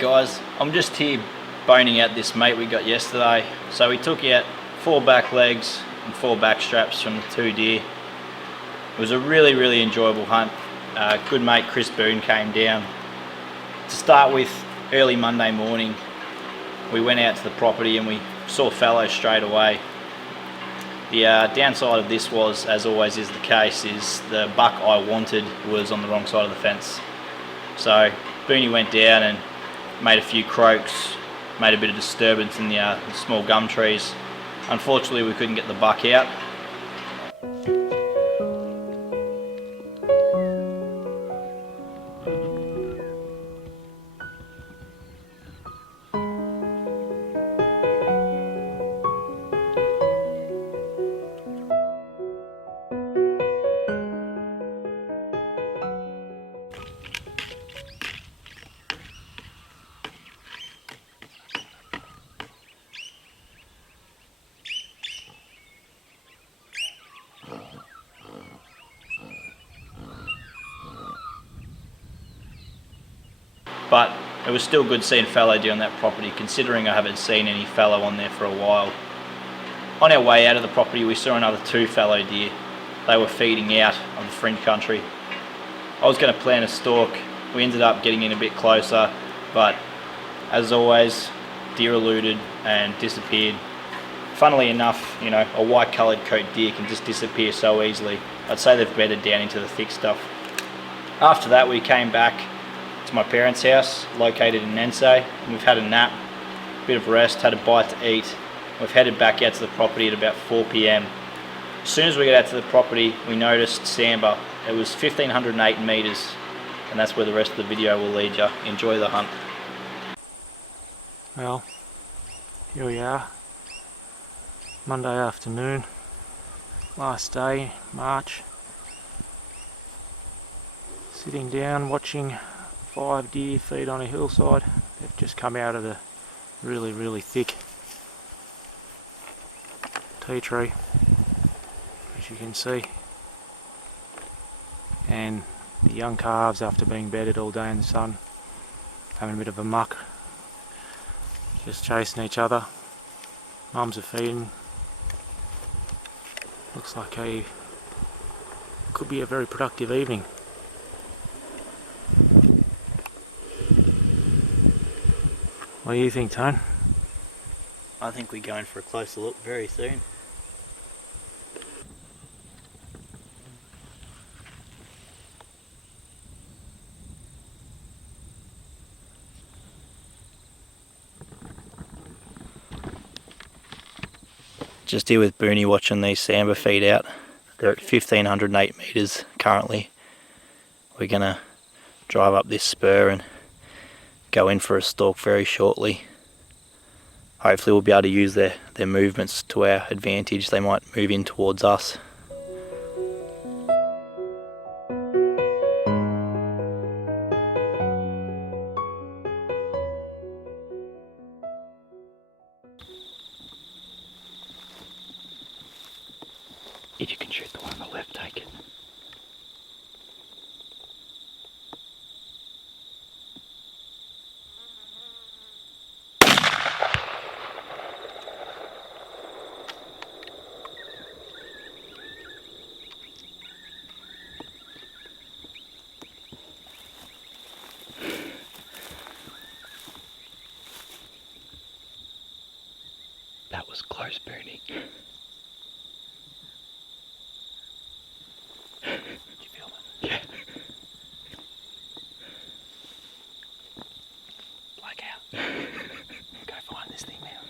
guys, I'm just here boning out this mate we got yesterday. So we took out 4 back legs and 4 back straps from the 2 deer. It was a really enjoyable hunt. Good mate Chris Boon came down. To start with, early Monday morning we went out to the property and we saw fallow straight away. The downside of this was, as always is the case, is the buck I wanted was on the wrong side of the fence. So Booney went down and made a few croaks, made a bit of disturbance in the small gum trees. Unfortunately we couldn't get the buck out. But it was still good seeing fallow deer on that property, considering I haven't seen any fallow on there for a while. On our way out of the property we saw another 2 fallow deer. They were feeding out on the fringe country. I was going to plan a stalk. We ended up getting in a bit closer, but as always, deer eluded and disappeared. Funnily enough, you know, a white coloured coat deer can just disappear so easily. I'd say they've bedded down into the thick stuff. After that we came back to my parents' house located in Nensay, and we've had a nap, a bit of rest, had a bite to eat. We've headed back out to the property at about 4 PM. As soon as we got out to the property we noticed Sambar. It was 1508 metres, and that's where the rest of the video will lead you. Enjoy the hunt. Well, here we are, Monday afternoon, last day, March. Sitting down watching 5 deer feed on a hillside. They've just come out of the really thick tea tree, as you can see, and the young calves, after being bedded all day in the sun, having a bit of a muck, just chasing each other. Mums are feeding. Looks like could be a very productive evening. What do you think, Tone? I think we're going for a closer look very soon. Just here with Booney watching these Sambar feed out. They're at 1508 metres currently. We're going to drive up this spur and go in for a stalk very shortly. Hopefully we'll be able to use their movements to our advantage. They might move in towards us. If you can shoot the one on the left, take it. That was close, Booney. Did you feel that? Yeah. Black out. Go find this thing now.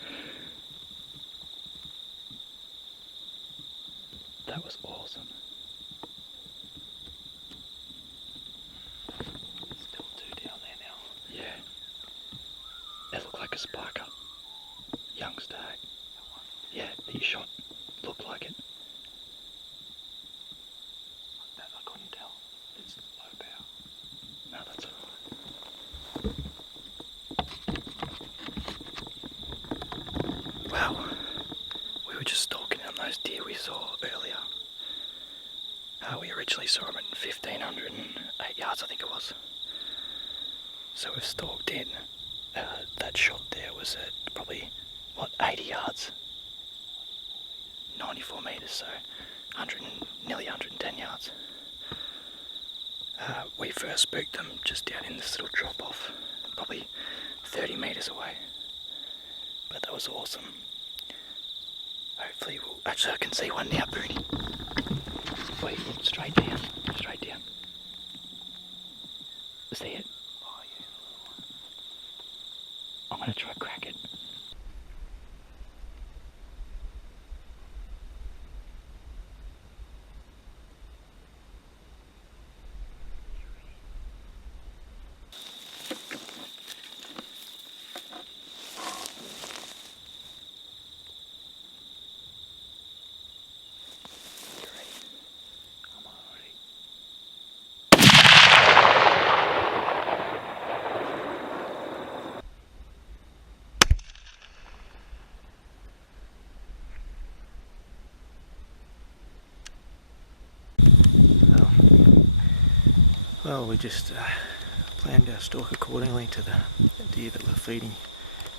That was awesome. Still 2 down there now. Yeah. That looked like a spiker. Young stag. Yeah, that you shot. Looked like it. That I couldn't tell. It's low bow. No, that's alright. Wow. We were just stalking on those deer we saw earlier. We originally saw them at 1508 yards, I think it was. So we've stalked in. that shot there was at probably, what, 80 yards? 94 metres, so nearly 110 yards. We first spooked them just down in this little drop off, probably 30 metres away. But that was awesome. Hopefully we'll... Actually I can see one now, Booney. Wait, look, straight down, straight down. See it? Oh yeah. I'm going to try crack it. Well, we just planned our stalk accordingly to the deer that were feeding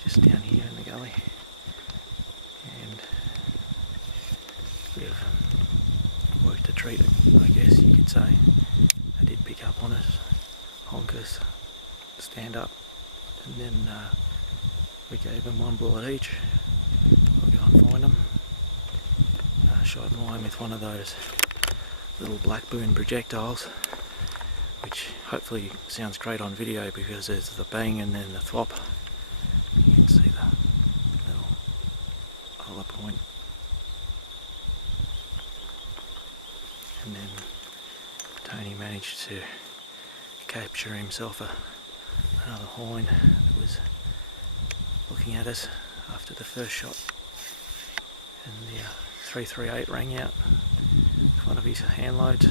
just down here in the gully. And yeah, worked a treat, I guess you could say. They did pick up on it, honkers, stand up, and then we gave them one bullet each. We'll go and find them. Shot them away with one of those little black Boon projectiles, which hopefully sounds great on video because there's the bang and then the thwop. You can see that little hollow point. And then Tony managed to capture himself another hind that was looking at us after the first shot. And the 338 rang out, one of his hand loads.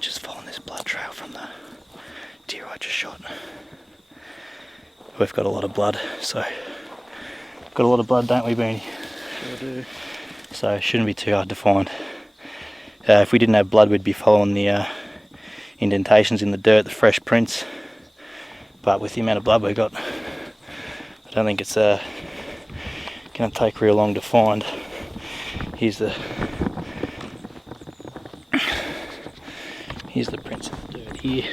Just following this blood trail from the deer I just shot. We've got a lot of blood, so got a lot of blood, don't we, Booney? Sure do. So it shouldn't be too hard to find. If we didn't have blood, we'd be following the indentations in the dirt, the fresh prints. But with the amount of blood we got, I don't think it's going to take real long to find. Here's the prints of the dirt here.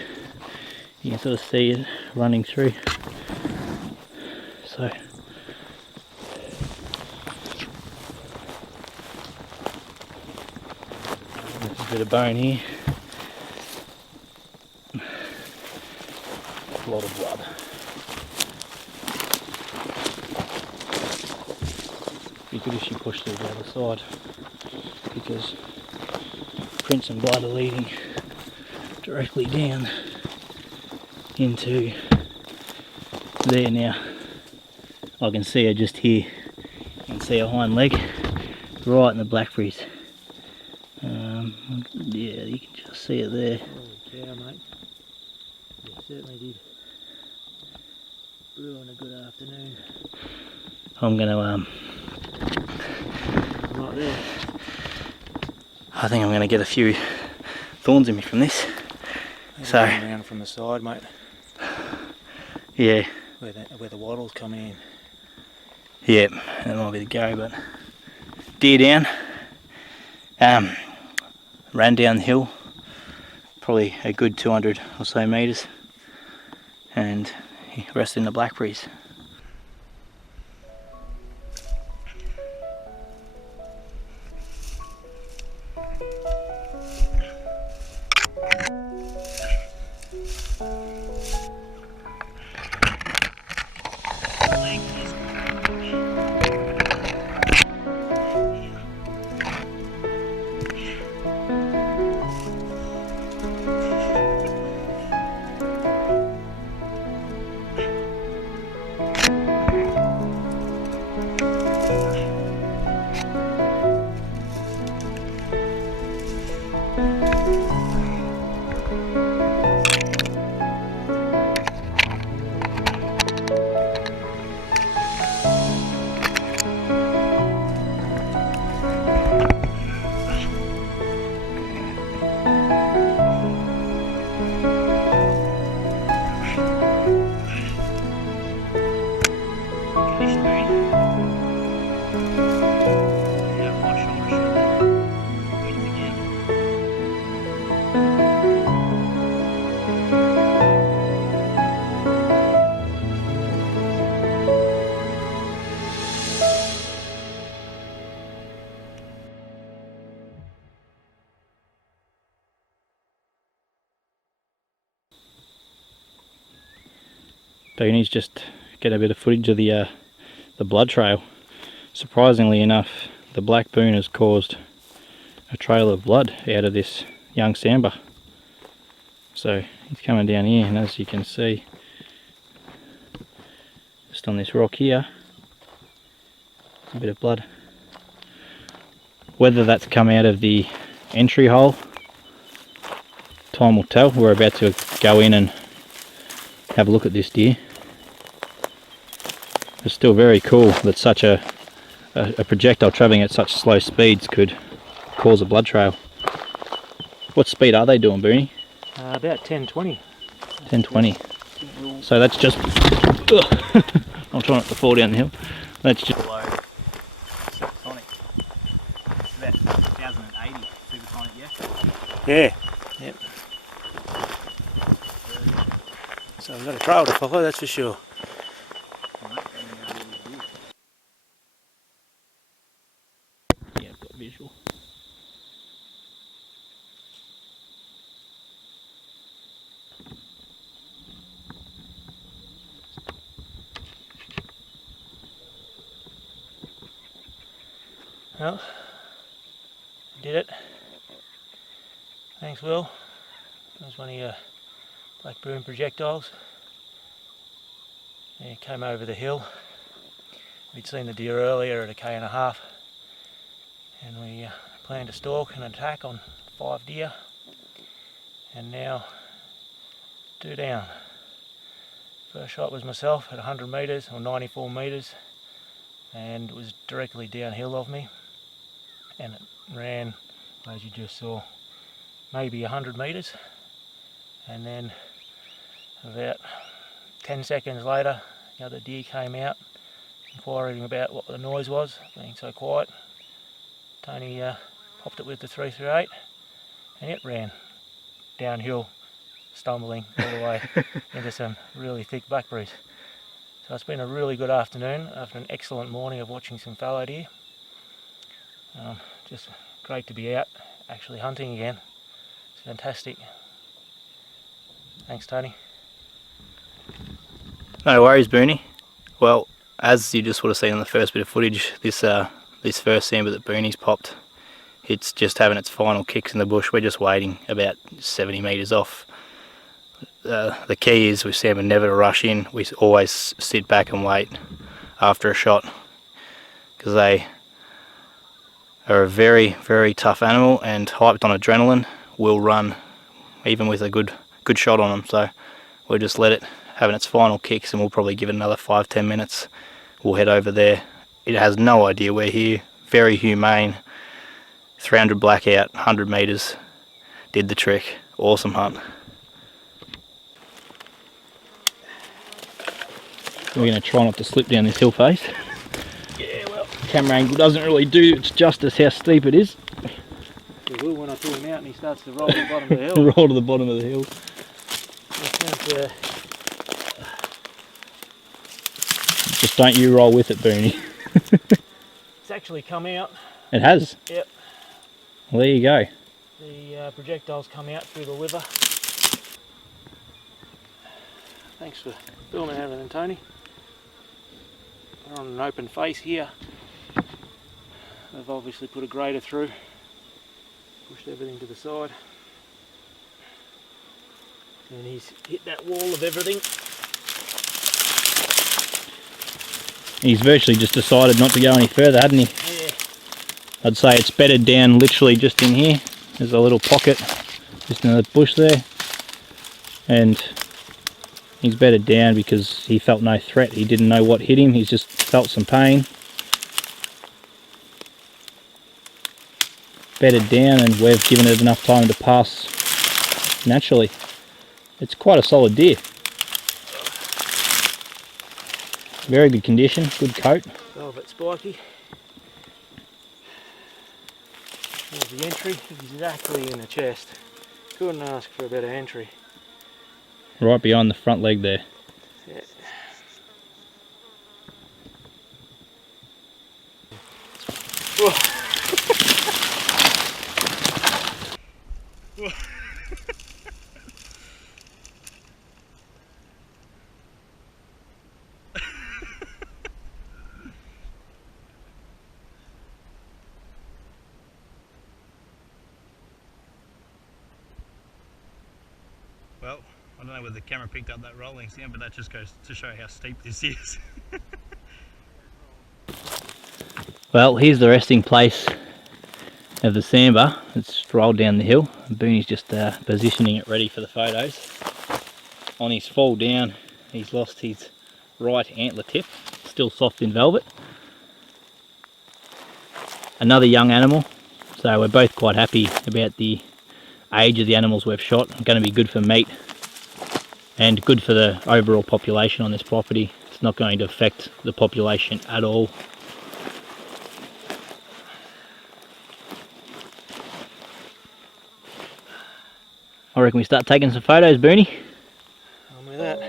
You can sort of see it running through. So there's a bit of bone here. A lot of blood. Be good if she pushed through the other side, because prints and blood are leading directly down into there now. I can see her just here. You can see her hind leg right in the blackberries. Yeah, you can just see it there. Holy cow, mate. You certainly did ruin a good afternoon. I'm gonna Right there. I think I'm gonna get a few thorns in me from this. So around from the side, mate. Yeah. Where the wattle's coming in. Yep, that might be the go, but deer down. Ran down the hill, probably a good 200 or so metres, and he rested in the blackberries. Booney's just getting a bit of footage of the blood trail. Surprisingly enough, the black boon has caused a trail of blood out of this young sambar. So he's coming down here, and as you can see, just on this rock here, a bit of blood. Whether that's come out of the entry hole, time will tell. We're about to go in and have a look at this deer. It's still very cool that such a projectile travelling at such slow speeds could cause a blood trail. What speed are they doing, Booney? About 10-20. 10-20. So that's just... I'm trying not to fall down the hill. That's just... Yeah. Yep. So we've got a trail to follow, that's for sure. Yeah, I've got visual. Well, did it. Thanks, Will. That was one of your black boon projectiles. Yeah, it came over the hill. We'd seen the deer earlier at 1.5 k's, and we planned to stalk and attack on 5 deer, and now 2 down. First shot was myself at 100 metres or 94 metres, and it was directly downhill of me, and it ran, as you just saw, maybe 100 metres, and then about 10 seconds later the other deer came out inquiring about what the noise was, being so quiet. Tony popped it with the 338 and it ran downhill, stumbling all the way into some really thick blackberries. So it's been a really good afternoon after an excellent morning of watching some fallow deer. Just great to be out actually hunting again. It's fantastic. Thanks, Tony. No worries, Booney. Well, as you just would have seen in the first bit of footage, this first sambar that Booney's popped, it's just having its final kicks in the bush. We're just waiting about 70 metres off. The key is with sambar never to rush in. We always sit back and wait after a shot, because they are a very, very tough animal, and hyped on adrenaline will run even with a good shot on them. So we'll just let it having its final kicks, and we'll probably give it another 5-10 minutes. We'll head over there. It has no idea we're here. Very humane. 300 blackout, 100 metres. Did the trick. Awesome hunt. We're going to try not to slip down this hill face. Yeah, well, Camera angle doesn't really do its justice how steep it is. it will when I pull him out and he starts to roll to the bottom of the hill. Roll to the bottom of the hill. Just don't you roll with it, Booney. It's actually come out. It has? Yep. Well, there you go. The projectiles come out through the liver. Thanks for filming everything, Tony. We're on an open face here. They've obviously put a grader through, pushed everything to the side, and he's hit that wall of everything. He's virtually just decided not to go any further, hadn't he? Yeah. I'd say it's bedded down literally just in here. There's a little pocket just in the bush there, and he's bedded down because he felt no threat. He didn't know what hit him. He's just felt some pain. Bedded down, and we've given it enough time to pass naturally. It's quite a solid deer. Very good condition, good coat. Velvet spiky. There's the entry, exactly in the chest. Couldn't ask for a better entry. Right behind the front leg there. Yeah. Well, I don't know whether the camera picked up that rolling sound, but that just goes to show how steep this is. Well, here's the resting place of the Sambar. It's rolled down the hill. Boonie's just positioning it ready for the photos. On his fall down, he's lost his right antler tip, still soft in velvet. Another young animal, so we're both quite happy about the age of the animals we've shot. Going to be good for meat and good for the overall population on this property. It's not going to affect the population at all. I reckon we start taking some photos, Boonie. On with that.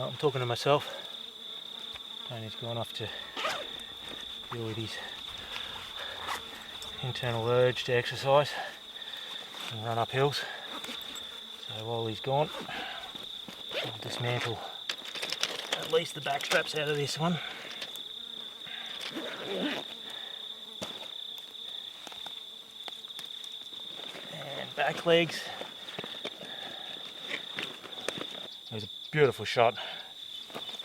I'm talking to myself. Tony's gone off to deal with his internal urge to exercise and run up hills. So while he's gone, I'll dismantle at least the back straps out of this one. And back legs. There's a beautiful shot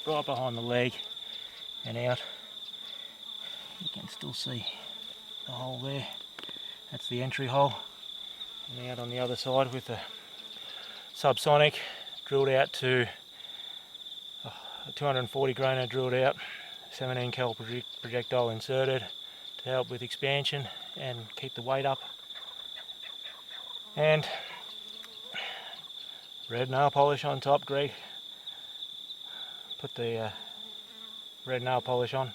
right behind the leg and out. You can still see the hole there. That's the entry hole. And out on the other side with the subsonic drilled out to a 240 grainer drilled out, 17 cal projectile inserted to help with expansion and keep the weight up. And red nail polish on top. Greg put the red nail polish on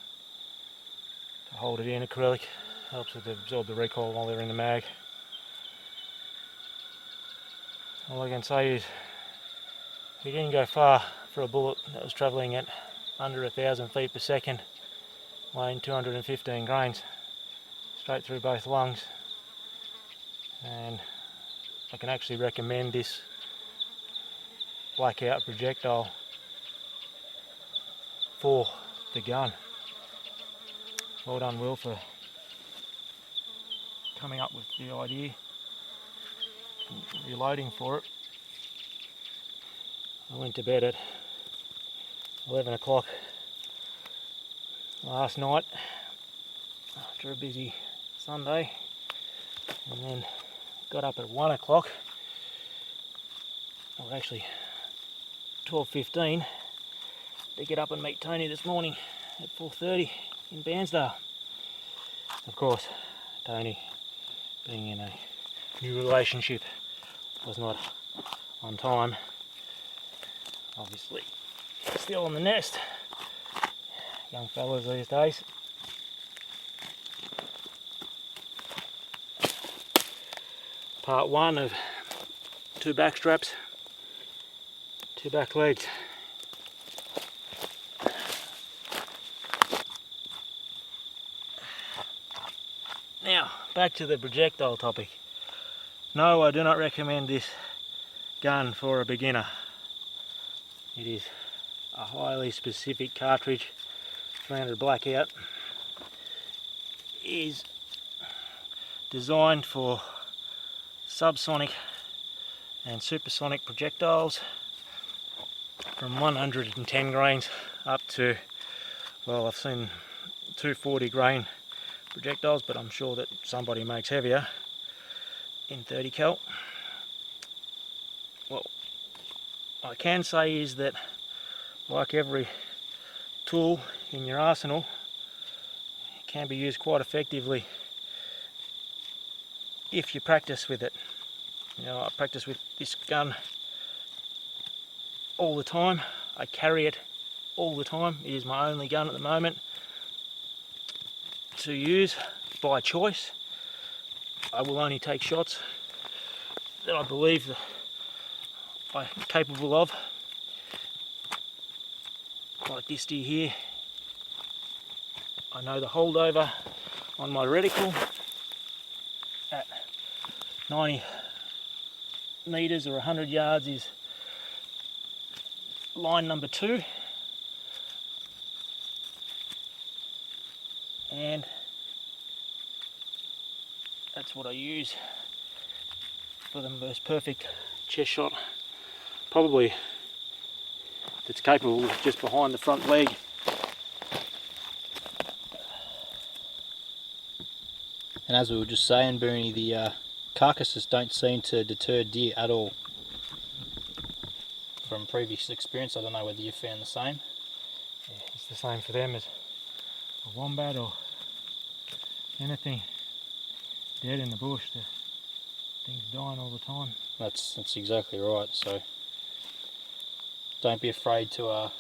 to hold it in. Acrylic helps with absorb the recoil while they're in the mag. All I can say is we didn't go far for a bullet that was travelling at under 1,000 feet per second, weighing 215 grains, straight through both lungs. And I can actually recommend this blackout projectile for the gun. Well done, Will, for coming up with the idea and reloading for it. I went to bed at 11 o'clock last night after a busy Sunday, and then got up at 1 o'clock, or actually 12:15, to get up and meet Tony this morning at 4:30 in Bairnsdale. Of course, Tony, being in a new relationship, was not on time. Obviously, still on the nest. Young fellas these days. Part 1 of 2 back straps, 2 back legs. Now, back to the projectile topic. No, I do not recommend this gun for a beginner. It is a highly specific cartridge. 300 Blackout is designed for subsonic and supersonic projectiles from 110 grains up to, well, I've seen 240 grain projectiles, but I'm sure that somebody makes heavier in 30 cal. What I can say is that, like every tool in your arsenal, it can be used quite effectively if you practice with it. You know, I practice with this gun all the time. I carry it all the time. It is my only gun at the moment to use by choice. I will only take shots that I believe that I'm capable of, like this deer here. I know the holdover on my reticle at 90 metres or 100 yards is line number 2, and that's what I use for the most perfect chest shot, probably that's capable of just behind the front leg. And as we were just saying, Booney, the carcasses don't seem to deter deer at all. From previous experience, I don't know whether you found the same. Yeah, it's the same for them as a wombat or anything dead in the bush. The thing's dying all the time. That's exactly right. So don't be afraid to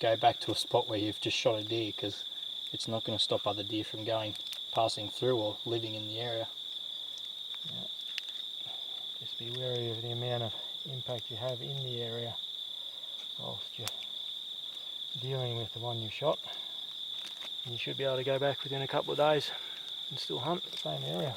go back to a spot where you've just shot a deer, because it's not going to stop other deer from passing through or living in the area. Yeah. Just be wary of the amount of impact you have in the area whilst you're dealing with the one you shot. And you should be able to go back within a couple of days and still hunt the same area.